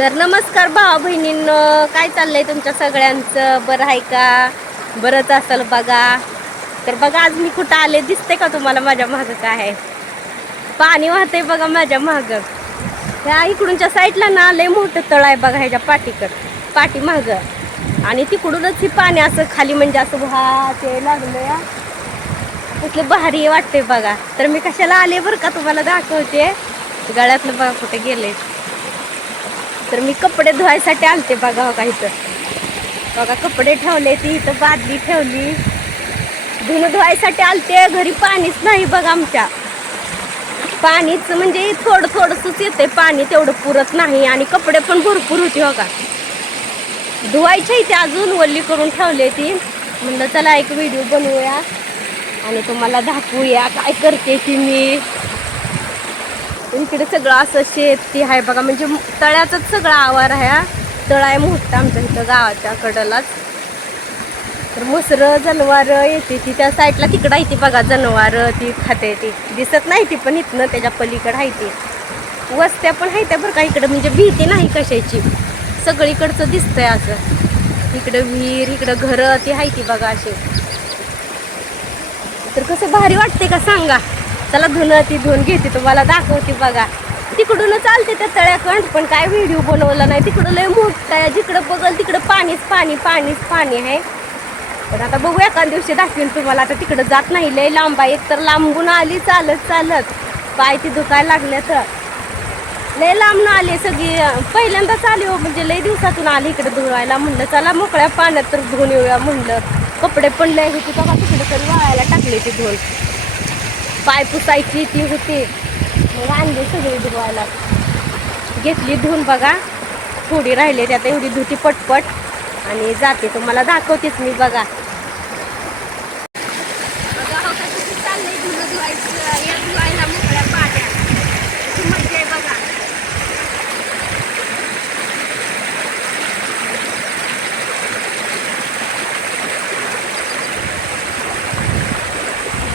तर नमस्कार भावा बहिणींनो, काय चाललंय तुमच्या सगळ्यांचं? बरं आहे का? बरंच असेल बघा. तर बघा आज मी कुठं आले दिसते का तुम्हाला? माझ्या मागं काय आहे? पाणी वाहतंय बघा माझ्या मागं. त्या इकडूनच्या साईडला ना लय मोठं तळ आहे बघा, ह्याच्या पाठीमागं. आणि तिकडूनच ही पाणी असं खाली म्हणजे असं वाहत लागलं या. कसलं भारी वाटते बघा. तर मी कशाला आले बरं का तुम्हाला दाखवते. गळ्यातलं बघा कुठे गेले. तर मी कपडे धुवायसाठी आलते बघा. हो का इथं बघा कपडे ठेवले, ती इथं बादली ठेवली. धुणं धुवायसाठी आलते. घरी पाणीच नाही बघा आमच्या. पाणीच म्हणजे थोडंसंच येते पाणी, तेवढं पुरत नाही. आणि कपडे पण भरपूर होते हो का. धुवायच्या इथे अजून वल्ली करून ठेवले ती. म्हणलं चला एक व्हिडिओ बनवूया आणि तुम्हाला दाखवूया काय करते ती मी. इकडे सगळं असं शेती आहे बघा, म्हणजे तळ्याचाच सगळा आवार आहे. तळ आहे मोठा आमच्या इथं गावाच्या कडेलाच. तर मसरं जनावरं येते ती त्या साईडला, तिकडं आहे ती बघा जनावरं ती खाते. ती दिसत नाही ती, पण इथनं त्याच्या पलीकडं आहे ती. वस्त्या पण आहे त्या बरं का इकडं, म्हणजे भीती नाही कशाची. सगळीकडचं दिसतंय असं. इकडं विहीर, इकडं घरं ती आहे ती बघा असे. तर कसं भारी वाटते का सांगा. चला ती धुवून घेते, तुम्हाला दाखवते बघा. तिकडूनच चालते त्या तळ्याकंड, पण काय व्हिडिओ बनवला नाही. तिकडं लय मोठं आहे, जिकडं बघल तिकडं पाणीच पाणी आहे. पण आता बघू एका दिवशी दाखवेन तुम्हाला. आता तिकडं जात नाही, लय लांब आहे. एक तर लांबून आली चालत पाय ती दुखायला लागले. तर लय लांब ना आली सगळी. पहिल्यांदाच आली हो, म्हणजे लय दिवसातून आली इकडे धुवायला. म्हणलं चला मोकळ्या पाण्यात तर धुवून येऊया म्हणलं. कपडे पण लय होती बघा तिकडे, तर वाळायला टाकले ती धुवून. पाय पुसायची ती होती, मग आणली सगळी धुवायला. घेतली धुवून बघा. थोडी राहिली ती, आता एवढी धुती पटपट आणि जाते. तुम्हाला दाखवतेच मी बघा. चाललंय धुणं धुवायचं, या धुवायला मोकळ्या पाण्यात. मजा आहे बघा.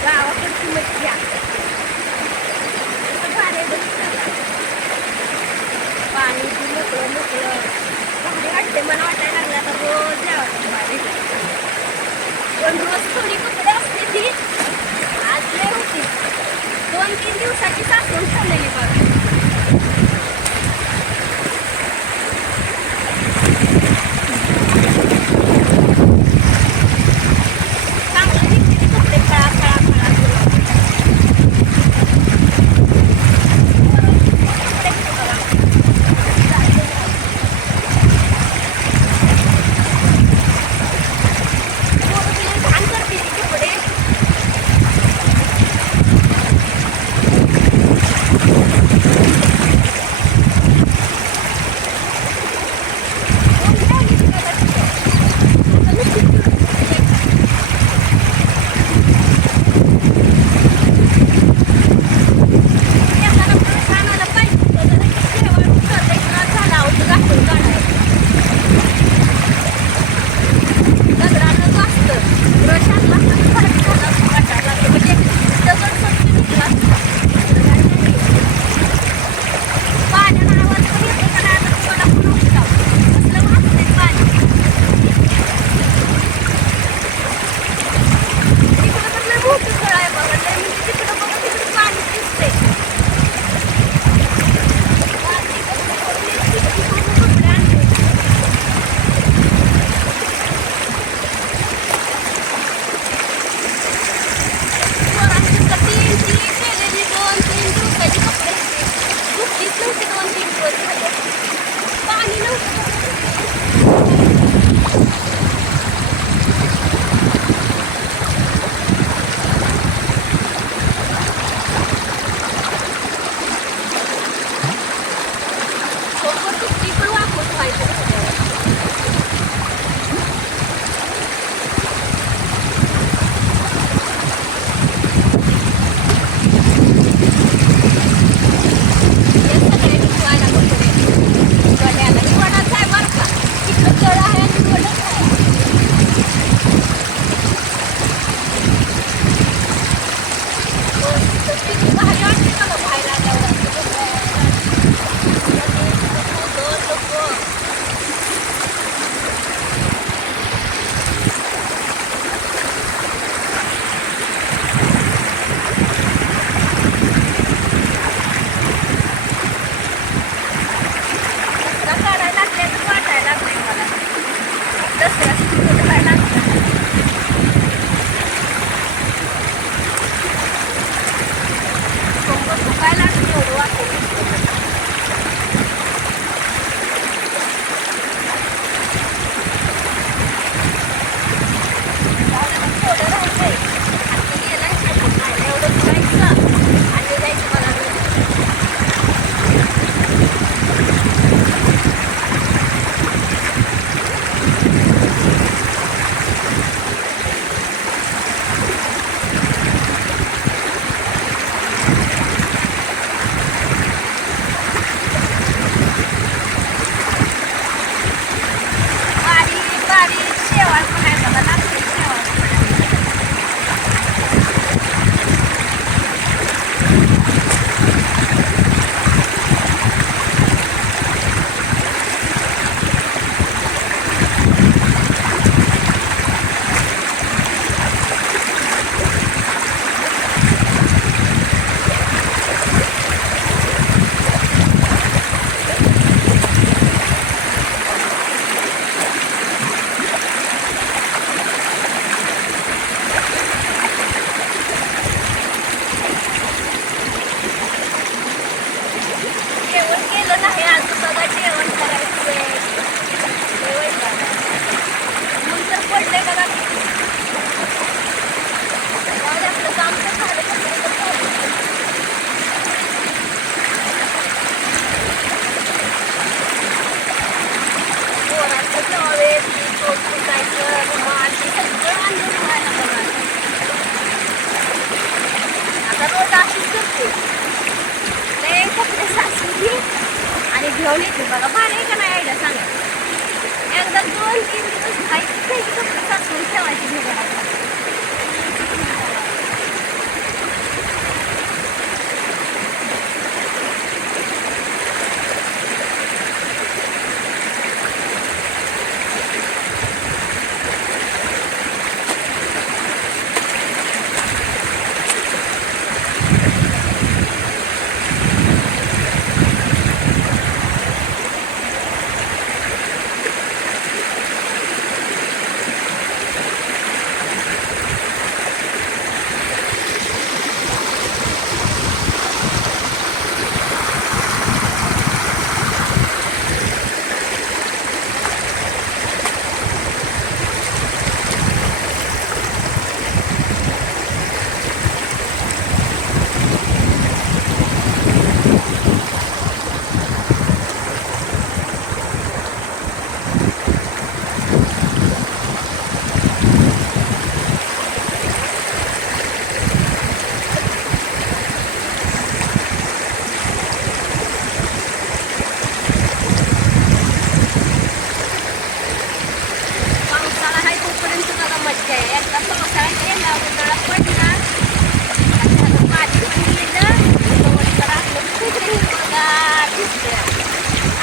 गावाकडची मज्जा. पाणी मोकळं भारी वाटते. मला वाटायला लागलं आता रोज यावं पाणी. पण रोज थोडी कपडे असते ती. आज लय होती. 2-3 दिवसाची साचून ठेवलेली बघा. चांगलं निघते ती कपडे खळा. घेऊन येते बघा. भारी आहे का नाही आयडिया सांगा. एकदा 2-3 दिवस खायची कपडे साचवून ठेवायची भिजायला.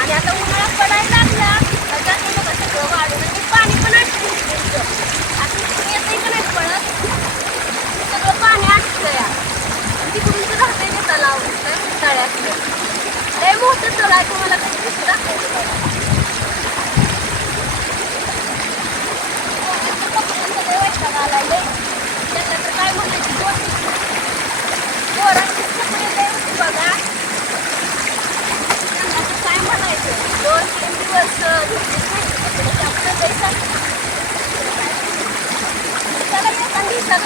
आणि आता उन्हाळा पडायला लागला जाते बघा सगळं वाढून आणि पाणी पण आटतं. आता येतंय का नाही पडत सगळं पाणी आटतं या. तिकडून तर राहतंय ते तलाव तळ्यातलं लय मोठं तळ आहे. तुम्हाला कधी कसं दाखवायचं बघा. सगळे वैताग आलाय लय. त्याला तर काय म्हणायचं पोरांचे कपडे लय होते बघा. काय म्हणायचं 2-3 दिवस त्यामुळे त्याला एका दिवसात